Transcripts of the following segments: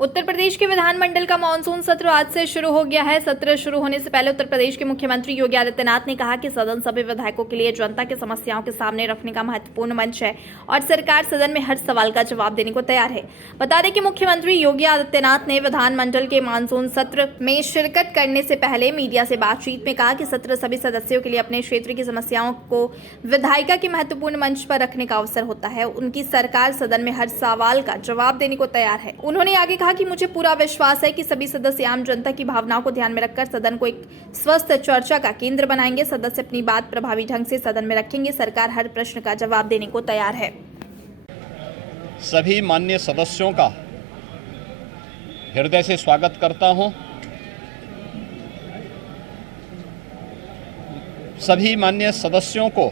उत्तर प्रदेश के विधानमंडल का मानसून सत्र आज से शुरू हो गया है। सत्र शुरू होने से पहले उत्तर प्रदेश के मुख्यमंत्री योगी आदित्यनाथ ने कहा कि सदन सभी विधायकों के लिए जनता की समस्याओं के सामने रखने का महत्वपूर्ण मंच है और सरकार सदन में हर सवाल का जवाब देने को तैयार है। बता दें कि मुख्यमंत्री योगी आदित्यनाथ ने विधानमंडल के मानसून सत्र में शिरकत करने से पहले मीडिया से बातचीत में कहा कि सत्र सभी सदस्यों के लिए अपने क्षेत्र की समस्याओं को विधायिका के महत्वपूर्ण मंच पर रखने का अवसर होता है। उनकी सरकार सदन में हर सवाल का जवाब देने को तैयार है। उन्होंने आगे कहा कि मुझे पूरा विश्वास है कि सभी सदस्य आम जनता की भावनाओं को ध्यान में रखकर सदन को एक स्वस्थ चर्चा का केंद्र बनाएंगे। सदस्य अपनी बात प्रभावी ढंग से सदन में रखेंगे। सरकार हर प्रश्न का जवाब देने को तैयार है। सभी माननीय सदस्यों का हृदय से स्वागत करता हूं। सभी माननीय सदस्यों को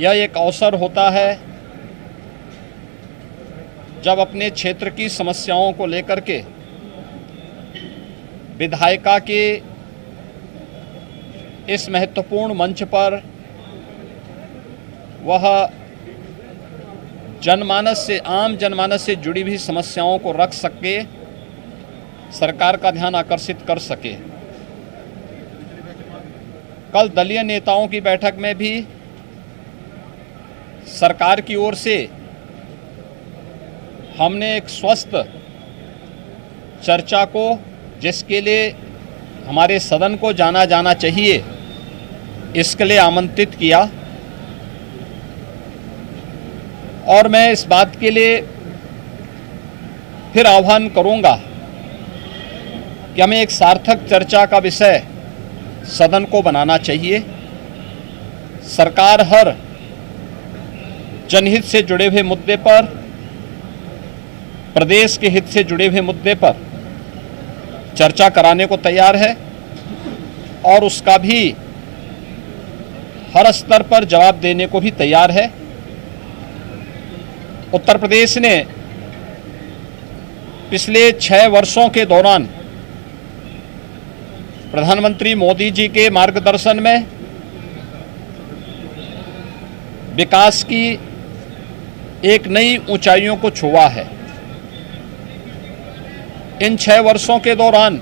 यह एक अवसर होता है जब अपने क्षेत्र की समस्याओं को लेकर के विधायिका के इस महत्वपूर्ण मंच पर वह आम जनमानस से जुड़ी हुई समस्याओं को रख सके, सरकार का ध्यान आकर्षित कर सके। कल दलीय नेताओं की बैठक में भी सरकार की ओर से हमने एक स्वस्थ चर्चा को, जिसके लिए हमारे सदन को जाना जाना चाहिए, इसके लिए आमंत्रित किया और मैं इस बात के लिए फिर आह्वान करूंगा कि हमें एक सार्थक चर्चा का विषय सदन को बनाना चाहिए। सरकार हर जनहित से जुड़े हुए मुद्दे पर, प्रदेश के हित से जुड़े हुए मुद्दे पर चर्चा कराने को तैयार है और उसका भी हर स्तर पर जवाब देने को भी तैयार है। उत्तर प्रदेश ने पिछले 6 वर्षों के दौरान प्रधानमंत्री मोदी जी के मार्गदर्शन में विकास की एक नई ऊंचाइयों को छुआ है। इन 6 वर्षों के दौरान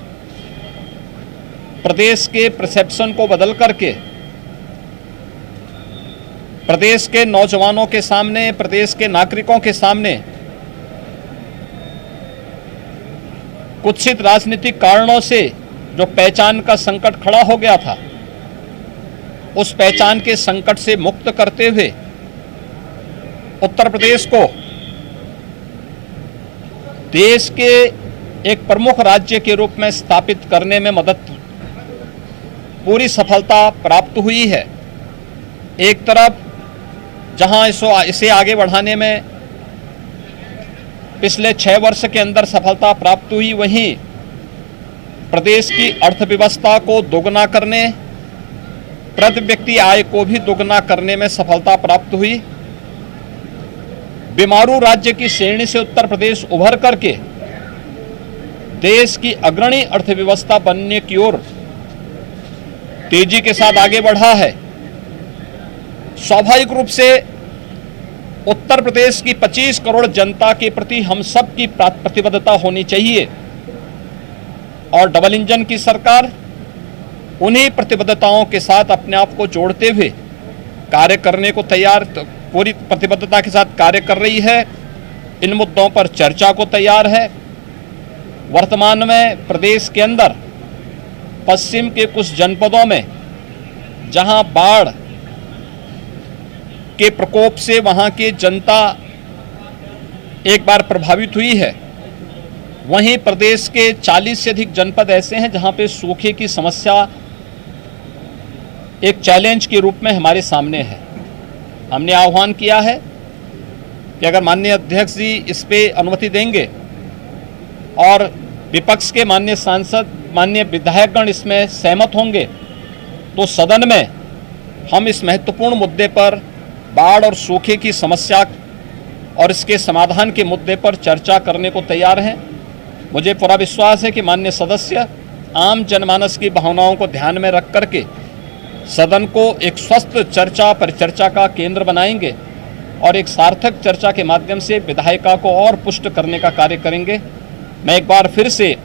प्रदेश के परसेप्शन को बदल करके प्रदेश के नौजवानों के सामने, प्रदेश के नागरिकों के सामने कुत्सित राजनीतिक कारणों से जो पहचान का संकट खड़ा हो गया था, उस पहचान के संकट से मुक्त करते हुए उत्तर प्रदेश को देश के एक प्रमुख राज्य के रूप में स्थापित करने में पूरी सफलता प्राप्त हुई है। एक तरफ जहां इसे आगे बढ़ाने में पिछले 6 वर्ष के अंदर सफलता प्राप्त हुई, वहीं प्रदेश की अर्थव्यवस्था को दोगुना करने, प्रति व्यक्ति आय को भी दोगुना करने में सफलता प्राप्त हुई। बीमारू राज्य की श्रेणी से उत्तर प्रदेश उभर करके देश की अग्रणी अर्थव्यवस्था बनने की ओर तेजी के साथ आगे बढ़ा है। स्वाभाविक रूप से उत्तर प्रदेश की 25 करोड़ जनता के प्रति हम सब की प्रतिबद्धता होनी चाहिए और डबल इंजन की सरकार उन्हीं प्रतिबद्धताओं के साथ अपने आप को जोड़ते हुए कार्य करने को तैयार, पूरी प्रतिबद्धता के साथ कार्य कर रही है। इन मुद्दों पर चर्चा को तैयार है। वर्तमान में प्रदेश के अंदर पश्चिम के कुछ जनपदों में जहां बाढ़ के प्रकोप से वहां की जनता एक बार प्रभावित हुई है, वहीं प्रदेश के 40 से अधिक जनपद ऐसे हैं जहां पे सूखे की समस्या एक चैलेंज के रूप में हमारे सामने है। हमने आह्वान किया है कि अगर माननीय अध्यक्ष जी इस पे अनुमति देंगे और विपक्ष के माननीय सांसद, माननीय विधायकगण इसमें सहमत होंगे, तो सदन में हम इस महत्वपूर्ण मुद्दे पर, बाढ़ और सूखे की समस्या और इसके समाधान के मुद्दे पर चर्चा करने को तैयार हैं। मुझे पूरा विश्वास है कि माननीय सदस्य आम जनमानस की भावनाओं को ध्यान में रख करके सदन को एक स्वस्थ चर्चा, परिचर्चा का केंद्र बनाएंगे और एक सार्थक चर्चा के माध्यम से विधायिका को और पुष्ट करने का कार्य करेंगे। मैं एक बार फिर से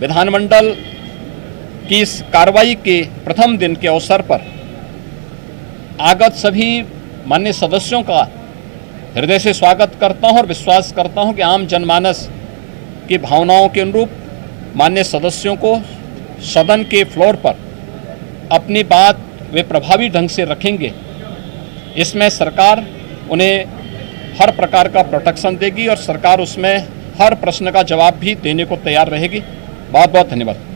विधानमंडल की इस कार्रवाई के प्रथम दिन के अवसर पर आगत सभी माननीय सदस्यों का हृदय से स्वागत करता हूं और विश्वास करता हूं कि आम जनमानस की भावनाओं के अनुरूप माननीय सदस्यों को सदन के फ्लोर पर अपनी बात वे प्रभावी ढंग से रखेंगे। इसमें सरकार उन्हें हर प्रकार का प्रोटेक्शन देगी और सरकार उसमें हर प्रश्न का जवाब भी देने को तैयार रहेगी। बहुत बहुत धन्यवाद।